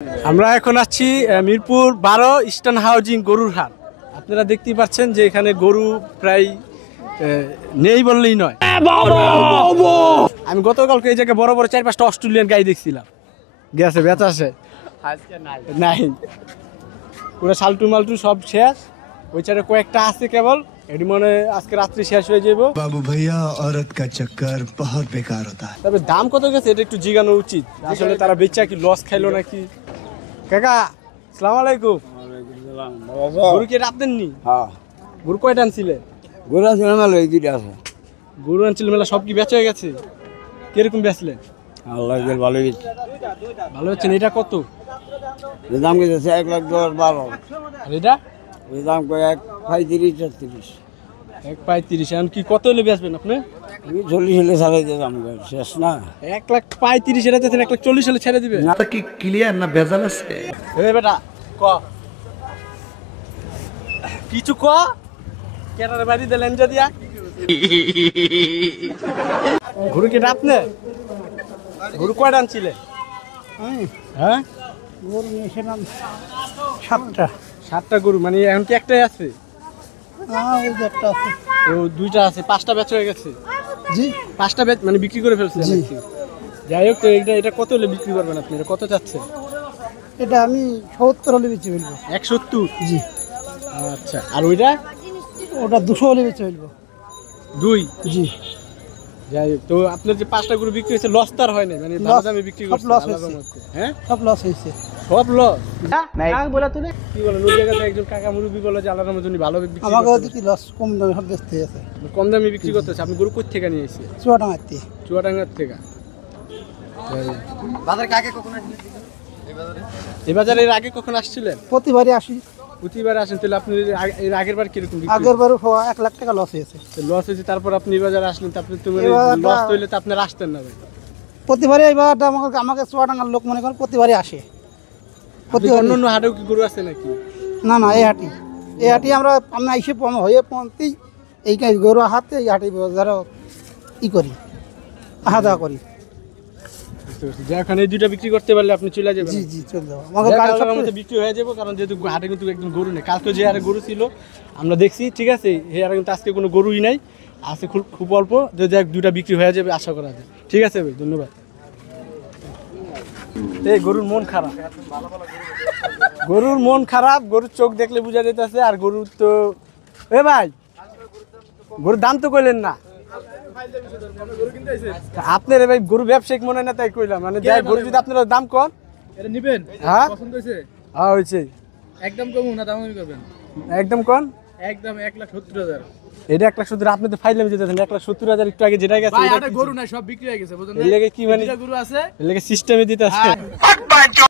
আমরা এখন আছি মিরপুর 12 ইস্টার্ন হাউজিং গরুর হাট। আপনারা দেখতেই পাচ্ছেন যে এখানে গরু প্রায় নেই বললেই নয়। আমি গতকালকে এই জায়গায় বড় বড় 4-5টা অস্ট্রেলিয়ান গাই দেখছিলাম, গেছে বেচা আছে, আজকে নাই। পুরো সালটু মালটু সব শেষ, ওই ছাড়া কয়েকটা আছে কেবল, এটি মনে আজকে রাত্রি শেষ হয়ে যাবো। বাবু ভাইয়া औरत का चक्कर बहुत बेकार होता है। তবে দাম কত গেছে এটা একটু জিজ্ঞানো উচিত, আসলে তারা বেচা কি লস খাইলো নাকি। কাকা আসসালামু আলাইকুম। গরু কি রাখতেন নি? হ্যাঁ, গরু কয়টা আনছিলেন? গরু আছে মেলা, এই দুইটা আছে। গরু আনছিল মেলা, সব কি বেচা হয়ে গেছে? কিরকম বেচলেন? আল্লাহ ভালো গেছে, ভালো হচ্ছেন। এটা কত দাম গেছে? 1,10,12। আর এটা দাম কয় 1,35,36। 1,35,000। এখন কি কত হলে বেচবেন আপনি? 40 হলে ছাড়াই দিয়ে দাম শেষ না। 1,35,000 এটা দিতেছেন, 1,40,000 হলে ছেড়ে দিবে না কি ক্লিয়ার না ভেজাল আছে? এই বেটা ক কিছু ক, কেনার বাড়ি দিলেন যা দিয়া। গরু কি আপনি? গরু কয়টা আনছিলেন? হ্যাঁ, গরু নিয়েছিলাম 7টা গরু। মানে এখন কি একটাই আছে? ওই যে একটা আছে। ও 2টা আছে, 5টা বেচা হয়ে গেছে। জি, 5টা মানে বিক্রি করে ফেলছে। জি। যাই হোক, তো এটা কত হলে বিক্রি করবেন আপনি? এটা কত চাচ্ছেন? এটা আমি 70 হলে বেচে ফেলবো। 170? জি। আচ্ছা, আর ওইটা? ওটা 200 হলে বেচে ফেলবো। 2? জি। যাই হোক, তো আপনার যে 5টা গরু বিক্রি হয়েছে, লস তার হয় না? মানে ভালো দামে বিক্রি সব করছেন? লস আলাদা হয়েছে। মতে। হ্যাঁ, সব লস হয়েছে। সব লস? বলে তো কি বলেন, ওই জায়গাতে একজন কাকা মুরব্বী বলে যে আল্লাহর মধ্যে ভালো বিক্রি আমাকে করতে ওদিকে লস, কম দামে সব বেচতে আছে। কম দামে বিক্রি করতেছে। আপনি গরু কোথা থেকে নিয়ে এসেছে? চুয়াডাঙ্গাতে। চুয়াডাঙ্গার থেকে। এই বাজারে এর আগে কখন আসছিলেন? প্রতিবারই আসি। প্রতিবার আসেন, তাহলে আপনি এর আগের বার কিরকম আগের বারও 1 লাখ টাকা লস হয়েছে। লস হয়েছে, তারপর আপনি এই বাজারে আসলেন, তারপরে তো এবার লস হইলে তো আপনার আসতেন না ভাই। প্রতিবারই এইবার আমাকে চুয়াডাঙ্গার লোক মনে করেন প্রতিবারই আসে। অন্য অন্য হাটেও কি গরু আছে নাকি? না না, এই হাটি আমরা আইসে হয়ে পৌঁছতেই এই গরু হাতে এই হাটি বাজারে ই করি, আহা দাওয়া করি। যখন এই 2টা বিক্রি করতে পারলে আপনি চলে যাবেন। জি জি, চলে যাবো। আমাকে গাড়ি সব মধ্যে বিক্রি হয়ে যাবো, কারণ যেহেতু হাটে কিন্তু একদম গরু নেই। কালকে যে হারে গরু ছিল আমরা দেখছি, ঠিক আছে, এই হারে কিন্তু আজকে কোনো গরুই নাই, আছে খুব অল্প। যে 2টা বিক্রি হয়ে যাবে আশা করা যায়। ঠিক আছে ভাই, ধন্যবাদ। এই গরুর মন খারাপ, গরুর মন খারাপ, গরুর চোখ দেখলে বোঝা যেতেছে। আর গরুর তো এ ভাই, গরুর দাম তো কইলেন না আপনার। ভাই গরু ব্যবসায়িক মনে হয় না, তাই কইলাম। মানে যাই গরু যদি আপনারা দাম কর এটা নিবেন? হ্যাঁ পছন্দ হইছে? হ্যাঁ হয়েছে। একদম কম না, দাম কম করবেন? একদম কন। একদম 1,70,000। এটা 1,70,000? আপনি তো ফাইলাম যেতেছেন 1,70,000 একটু আগে যেটা গেছে। ভাই, এটা গরু না, সব বিক্রি হয়ে গেছে, বুঝছেন না? এর লেগে কি মানে দুইটা গরু আছে, এর লেগে সিস্টেমে দিতে আছে।